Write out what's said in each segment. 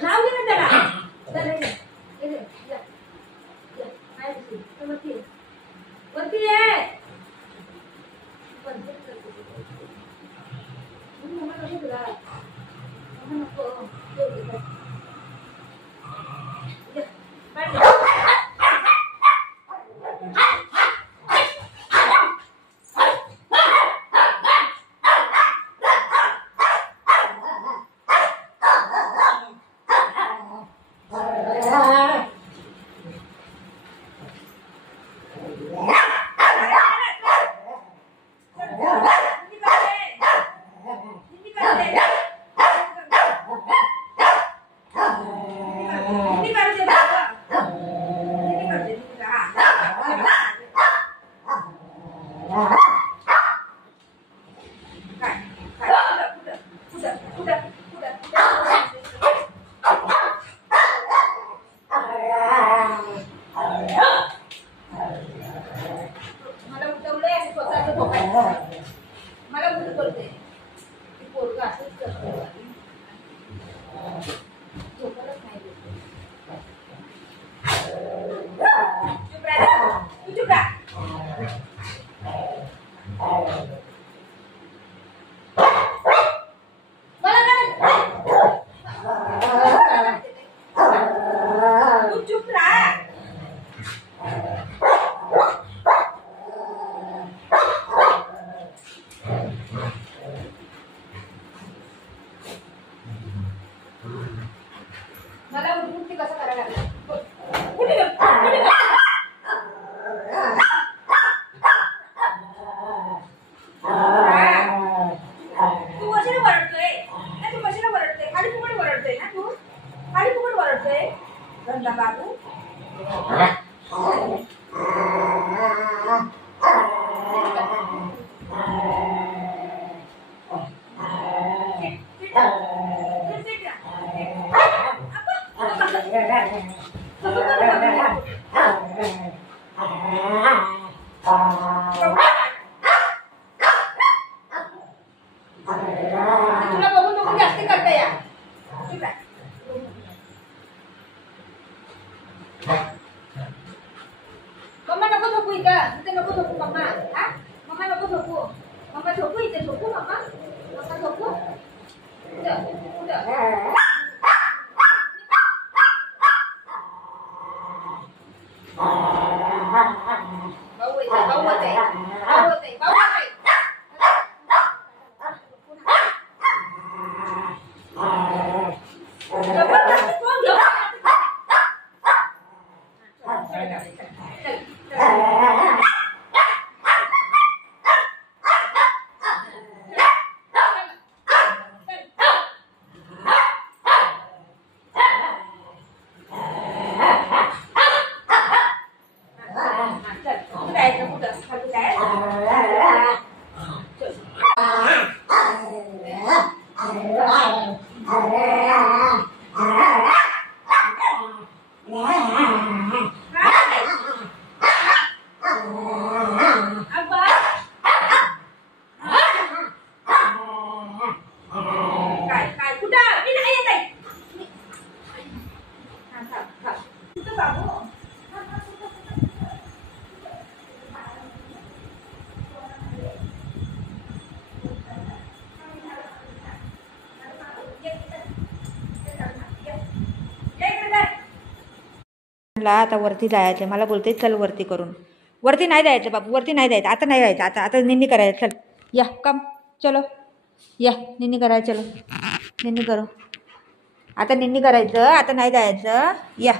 खाऊ दे ना त्याला. चला ये. ये या. या. काय दिसते? वरती ये. वरती ये. मम्मा नको तुला. मम्मा नको. ये. बाय. मला उलट करते ती पोरगा असंच करते झोपलंच नाही चुप राहा तू चुप राहा तू चुप राहा मला उठून ते कसं करायला लागलं तू कशाला वरडतोय तू कशाला वरडतोय खाली फुकट वरडतोय ना तू खाली फुकट वरडतोय गंदा बाबू तुला बघून बघून जास्ती करता या मम्मा नको झोपू इथं इथे नको झोपू मम्मा हा मम्मा नको झोपू मम्मा झोपू इथे झोपू मम्मा मम्मा झोपू भाऊ येते भाऊ होते भाऊ होते भाऊ होते आता वरती जायचं मला बोलते चल वरती करून वरती नाही जायचं बाबू वरती नाही जायचं आता नाही जायचं आता आता निन्नी करायचं चल या कम चलो या निन्नी करायचं चलो निन्नी करो आता निन्नी करायचं आता नाही जायचं या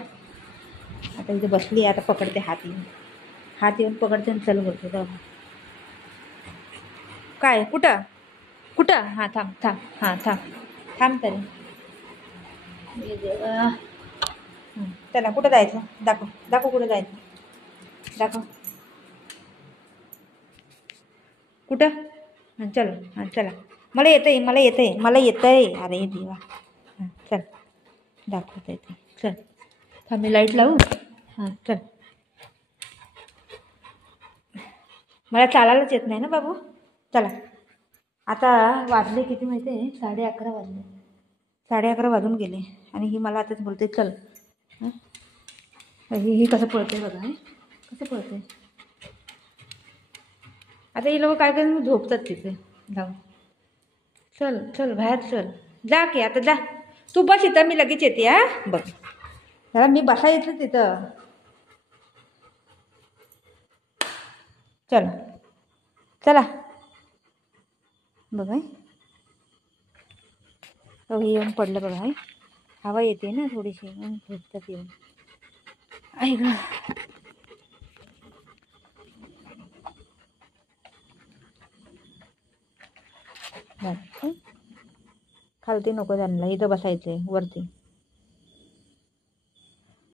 आता इथे बसली आता पकडते हात येऊन पकडते चल वरती जाऊ काय कुठं कुठं हां थांब थांब हां थांब तरी चला कुठं जायचं दाखव कुठं जायचं दाखव कुठं हां चलो हां चला मला येतंय अरे देवा हां चल दाखवता येते चल थांब मी लाईट लावू हां चल मला चालायलाच येत नाही ना बाबू चला आता वाजले किती माहिती आहे 11:30 वाजले 11:30 वाजून गेले आणि ही मला आताच बोलते चल. हं? ही कसं पळते बघा. कसं पळते. आता ही लोक काय करतात झोपतात तिथे जाऊन. चल चल बाहेर चल. जा की आता जा. तू बस इथं मी लगेच येते. बघ जरा मी बसायचं तिथं. चल चला बघा. हे येऊन पडलं बघा. हवा येते ना थोडीशी म्हणून झोपतात येऊन. ऐक खालती नको त्यांना इथं बसायचंय वरती.